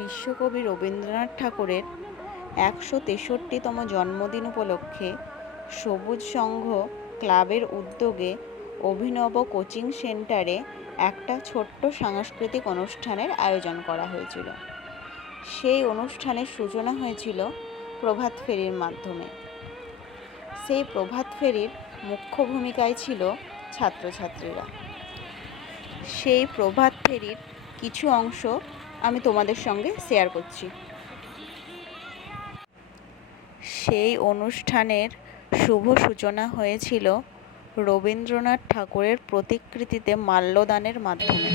বিশ্বকবি রবীন্দ্রনাথ ঠাকুরের ১৬৩তম জন্মদিন উপলক্ষে সবুজ সংঘ ক্লাবের উদ্যোগে অভিনব কোচিং সেন্টারে একটা ছোট্ট সাংস্কৃতিক অনুষ্ঠানের আয়োজন করা হয়েছিল। সেই অনুষ্ঠানের সূচনা হয়েছিল প্রভাত ফেরির মাধ্যমে। সেই প্রভাত ফেরির মুখ্য ভূমিকায় ছিল ছাত্রছাত্রীরা। সেই প্রভাত ফেরির কিছু অংশ আমি তোমাদের সঙ্গে শেয়ার করছি। সেই অনুষ্ঠানের শুভ সূচনা হয়েছিল রবীন্দ্রনাথ ঠাকুরের প্রতিকৃতিতে মাল্যদানের মাধ্যমে।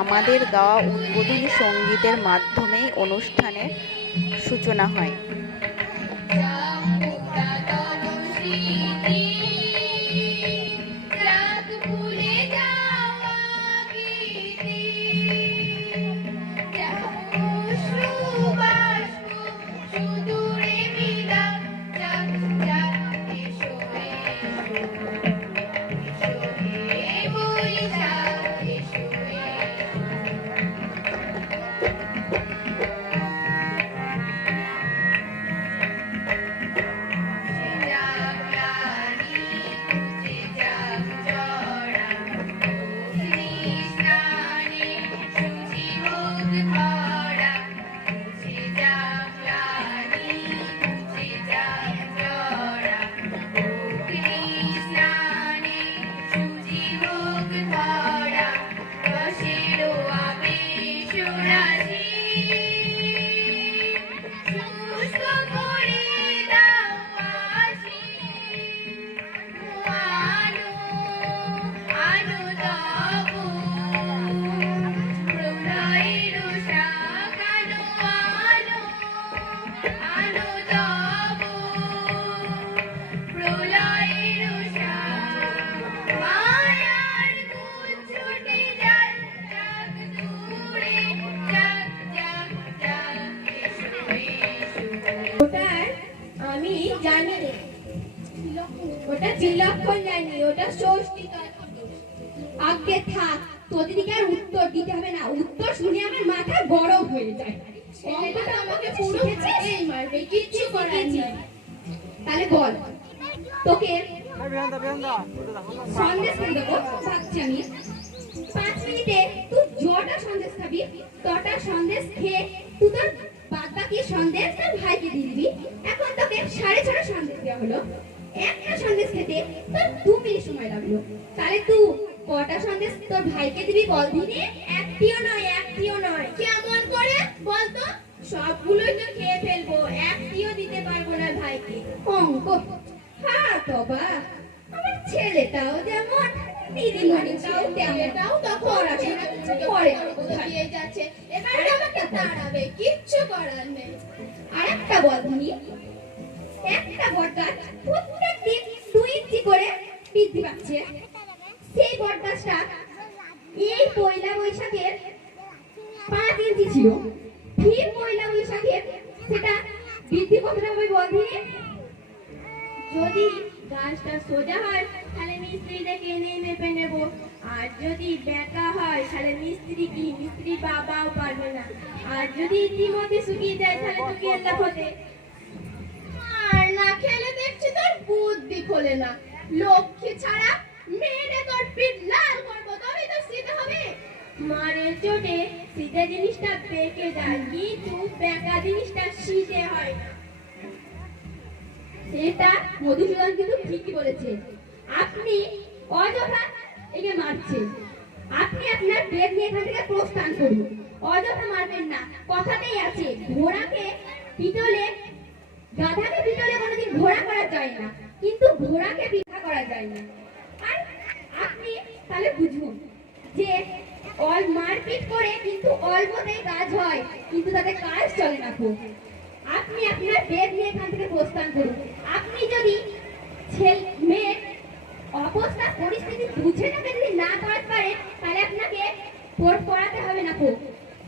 আমাদের গাওয়া উদ্বোধনী সঙ্গীতের মাধ্যমেই অনুষ্ঠানের সূচনা হয়। ওটা বিলক্ষণ জানি, ওটা ষষ্ঠী। আগে থাক, তোদেরকে আর উত্তর দিতে হবে না। উত্তর শুনে আমার মাথা গরম হয়ে যায়। অঙ্কটা আমাকে পুরো এই মারবে, কিচ্ছু করার নেই। তাহলে বল, তোকে সন্দেশ খেয়ে দেবো ভাবছি আমি। 5 মিনিটে তুই যটা সন্দেশ খাবি তটা সন্দেশ খেয়ে তুই তোর বাদ বাকি সন্দেশ তোর ভাইকে দিয়ে দিবি। এখন তোকে 6:30 সন্দেশ দেওয়া হলো। একটা সন্দেশ খেতে তোর 2 মিনিট সময় লাগলো। তাহলে তুই কটা সন্দেশ তোর ভাইকে দিবি বল দিনে? একটিও নয়। কেমন করে বলতো? সবগুলোই তো খেয়ে ফেলবো, একটিও দিতে পারবো না ভাইকে। অঙ্ক হ্যাঁ বাবা, আমার ছেলেটাও যেমন দিদিমণিটাও তেমনটাও তো পড়াশোনা করে দিয়ে যাচ্ছে। এবার আমাকে তাড়াবে, কিচ্ছু করার নেই। আর একটা বল দিনি, একটা বটগাছ প্রত্যেকদিন 2 ইঞ্চি করে বৃদ্ধি পাচ্ছে। সেই বটগাছটা এই পয়লা বৈশাখের 5 ইঞ্চি ছিল। ঠিক পয়লা বৈশাখের সেটা বৃদ্ধি কতটা হবে বল দিনে? যদি গাছটা সোজা হয় তাহলে মিস্ত্রি দেখে এনে মেপে নেব, আর যদি বেঁকা হয় তাহলে মিস্ত্রি বাবাও পারবে না, আর যদি ইতিমধ্যে শুকিয়ে যায় তাহলে তো কেল্লা ফোটে। আর না খেলে দেখছি তোর বুদ্ধি খোলে না। লক্ষ্মী ছাড়া মেরে তোর পিঠ লাল করবো, তবেই তো শীতে হবে। মারের চোটে শীতে জিনিসটা বেঁকে যায়, কিন্তু বেঁকা জিনিসটা শীতে হয় না। এটা মধুসূদন কিন্তু ঠিকই বলেছে। আপনি অযথা একে মারছেন। আপনি আপনার বেদ নিয়ে এখান থেকে প্রস্থান করুন। অযথা মারবেন না, কথাতেই আছে ঘোড়াকে পিটলে, গাধাকে পিটলে কোনোদিন ঘোড়া করা যায় না, কিন্তু ঘোড়াকে পিঠা করা যায় না। আর আপনি তাহলে বুঝুন যে মারপিট করে কিন্তু অল্পতেই কাজ হয়, কিন্তু তাতে কাজ চলে না। খুব আপনি আপনার বেদ নিয়ে এখান থেকে প্রস্থান করুন। আপনি যদি মেয়ের অবস্থা পরিস্থিতি বুঝে তাকে যদি না পড়াতে পারে তাহলে আপনাকে পড়াতে হবে না। খুব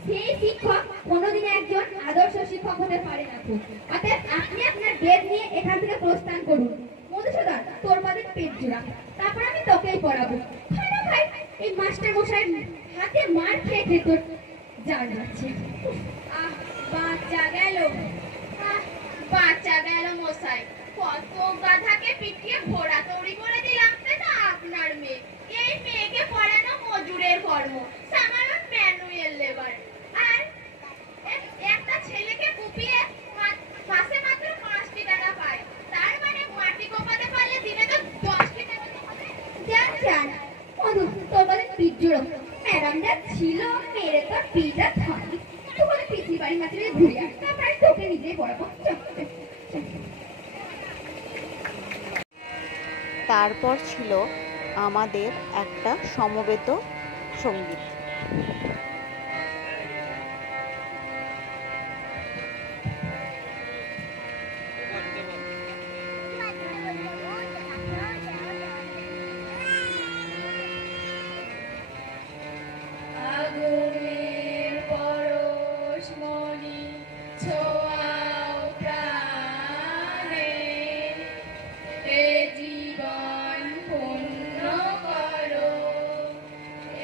সেই শিক্ষক কোনোদিন একজন আদর্শ শিক্ষক হতে পারে না। খুব অতএব আপনি আপনার বেদ নিয়ে এখান থেকে প্রস্থান করুন। মধুসূদন, তোর বাদে পেট জোড়া, তারপর আমি তোকেই পড়াবো। ভাই এই মাস্টার মশাই হাতে মার খেয়ে খেয়ে তোর জান যাচ্ছে। আহ, বাচ্চা গেল। আহ, বাচ্চা গেল মশাই। কত গাধাকে পিটিয়ে ঘোড়া তৈরি করে দিলাম, সেটা আপনার মেয়ে। এই মেয়েকে পড়ানো মজুরের কর্ম, সামান্য ম্যানুয়াল লেবার। আর একটা ছেলেকে কুপিয়ে মাসে মাত্র 5টি টাকা পায়। তার মানে মাটি কোপাতে পারলে দিনে তো 10টি টাকা হবে। জান জান, মধু তোর বলে পিঠ জোড়ো। ম্যাডামটা ছিল মেরে তোর পিঠটা থাকি। তুই বলে পিসি বাড়ি মাত্র ঘুরে আস, তারপরে তোকে নিজেই পড়াবো। তারপর ছিল আমাদের একটা সমবেত সঙ্গীত। আগুনের পরশমণি ছোঁয়াও প্রাণে, এ জীবন পূর্ণ করো,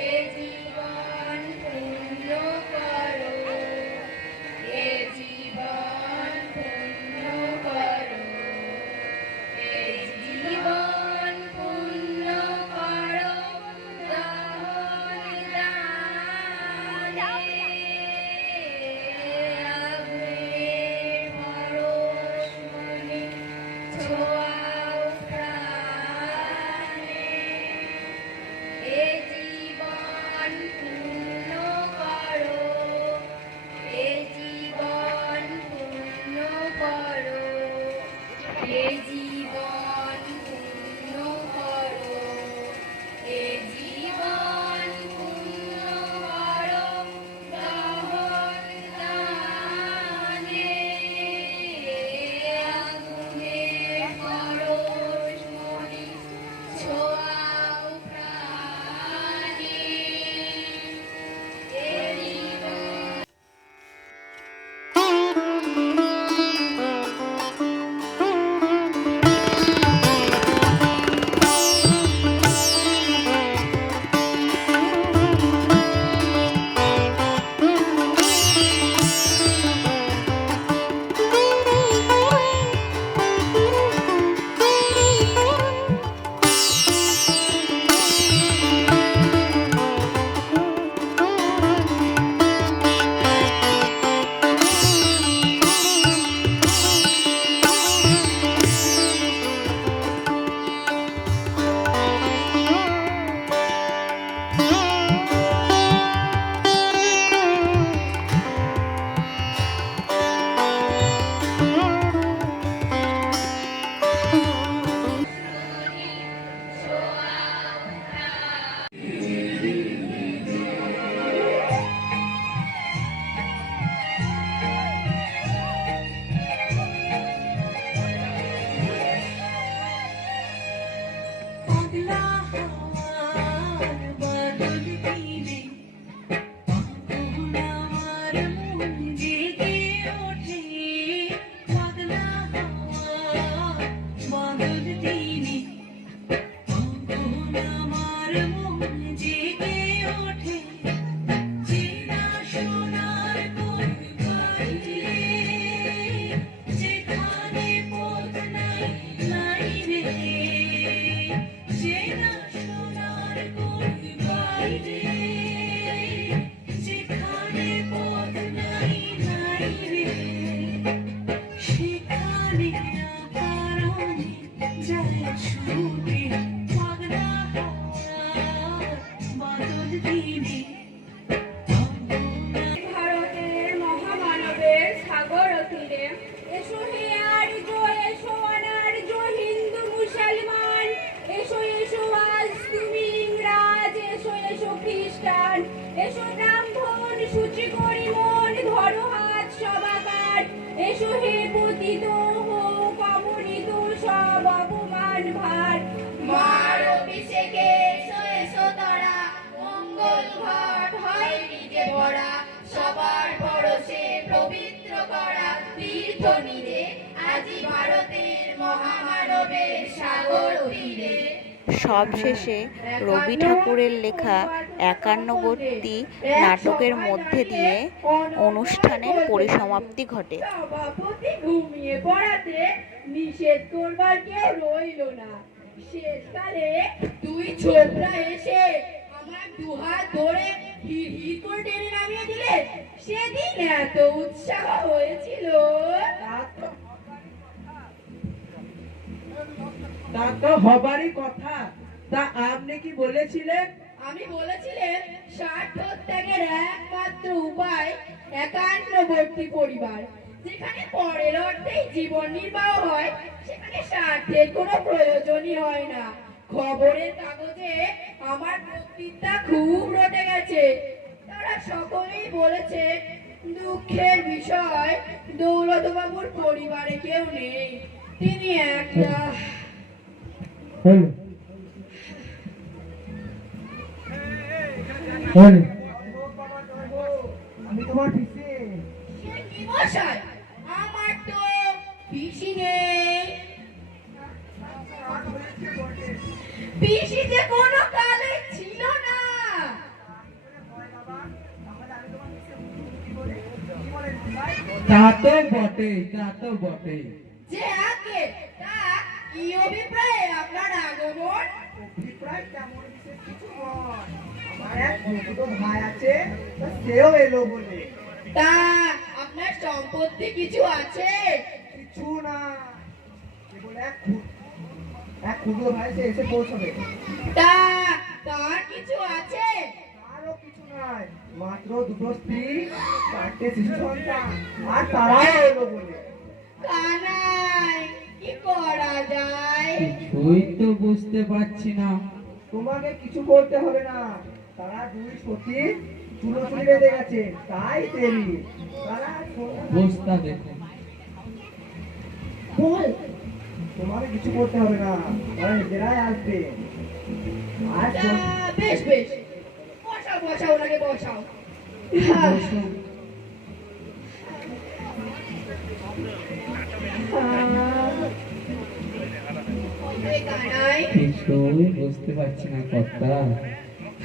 এ জীবন পূর্ণ করো, এ জীবন পূর্ণ করো, এ জীবন পূর্ণ করো, দহন দানে। আগুনের পরশমণি ছোঁয়াও প্রাণে, এ জীবন পূর্ণ করো, এ জীবন পূর্ণ করো, এ জীবন পূর্ণ করো, এ জীবন পূর্ণ করো, দহন দানে। আগুনের পরশমণি ছোঁয়াও প্রাণে, এ জীবন। পাগলা হওয়ার বদল দিলে পাগল আমার মন জেগে ওঠে। পাগলা হওয়ার বদল দিলে পাগল আমার মন জেগে ওঠে। চেনা সোনার কোন বাইরে, যেখানে পথ নাই নাই রে। চেনা সোনার কোন বাইরে, যেখানে পথ নাই নাই রে। সেখানে অকারণে যায় ছুটে। পাগলা হওয়ার বদল দিলে ভারতের মহামানবের সাগর তীরে এসো হে আর্য, এসো অনার্য হিন্দু মুসলমান, এসো এসো আজ তুমি ইংরাজ, এসো এসো খ্রিস্টান, এসো ব্রাহ্মণ সূচি করি মন, ধরো হাত সবাকার, এসো হে পতিত হোক অবনীত সব অপমান ভার। মার অভিষেকে এসো এসো তারা, মঙ্গল ঘট হয় নিজে ভরা, সবার পরশে পবিত্র করা তীর্থ নিজে, আজি ভারতের মহামানবের সাগর তীরে। সবশেষে রবি ঠাকুরের লেখা 51টি নাটকের মধ্যে দিয়ে অনুষ্ঠানের পরিসমাপ্তি ঘটে। সভাপতি ঘুমিয়ে পড়াতে নিষেধ করবার কেউ রইল না। শেষকালে দুই ছোকরা এসে আমার দুহাত ধরে হির হির করে টেনে নামিয়ে দিলে। সেদিন এত উৎসাহ হয়েছিল। তা তো হবারই কথা। তা আপনি কি বলেছিলেন? আমি বলেছিলেন স্বার্থত্যাগের একমাত্র উপায় একান্নবর্তী পরিবার। যেখানে পরের অর্থেই জীবন নির্বাহ হয়, সেখানে স্বার্থের কোনো প্রয়োজনই হয় না। খবরের কাগজে আমার বক্তৃতা খুব রটে গেছে। তারা সকলেই বলেছে দুঃখের বিষয় দৌলতবাবুর পরিবারে কেউ নেই, তিনি একটা। আমি তোমার পিসি। সে কি মশাই, আমার তো পিসি নেই। পিসি যে কোনো কালে ছিল না। তা তো বটে, তা তো বটে। যে আগে তা কি অভিপ্রায়ে আপনার আগমন? অভিপ্রায় তেমন বিশেষ কিছু নয়। আমার এক ছোট ভাই আছে, তা সেও এলো বলে। তা আপনার সম্পত্তি কিছু আছে? কিছু না, কেবল এক ক্ষুদ্র ভাই সে এসে পৌঁছবে। তা তার কিছু আছে? তারও কিছু নাই, মাত্র দুটো স্ত্রী, 4টে শিশু সন্তান, আর তারাও এলো বলে। কানাই, কি করা যায়? কিছুই তো বুঝতে পারছি না। তোমাকে কিছু করতে হবে না, তারা দুই সতী চুলোচুলি বেঁধে গেছে, তাই দেরি। তারা অবস্থা দেখুন। বল। তোমাকে কিছু করতে হবে না, তারা নিজেরাই আসবে। আর তা বেশ বেশ, বসাও বসাও, ওনাকে বসাও। কানাই, কিছুই বুঝতে পারছি না কর্তা।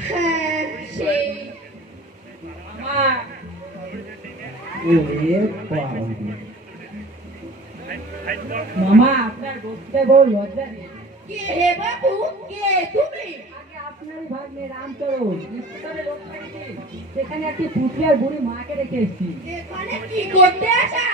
হ্যাঁ সেই মামা আপনার বলতে বড় লজ্জা নেই। কে হে বাবু, কে তুমি? আগে আপনারই ভাগ্নে রামচরণ ইস্তারে লোক পাইছি, সেখানে একটি পুতলিয়ার বুড়ি মাকে রেখে এসেছি। এখানে কি করতে আসা?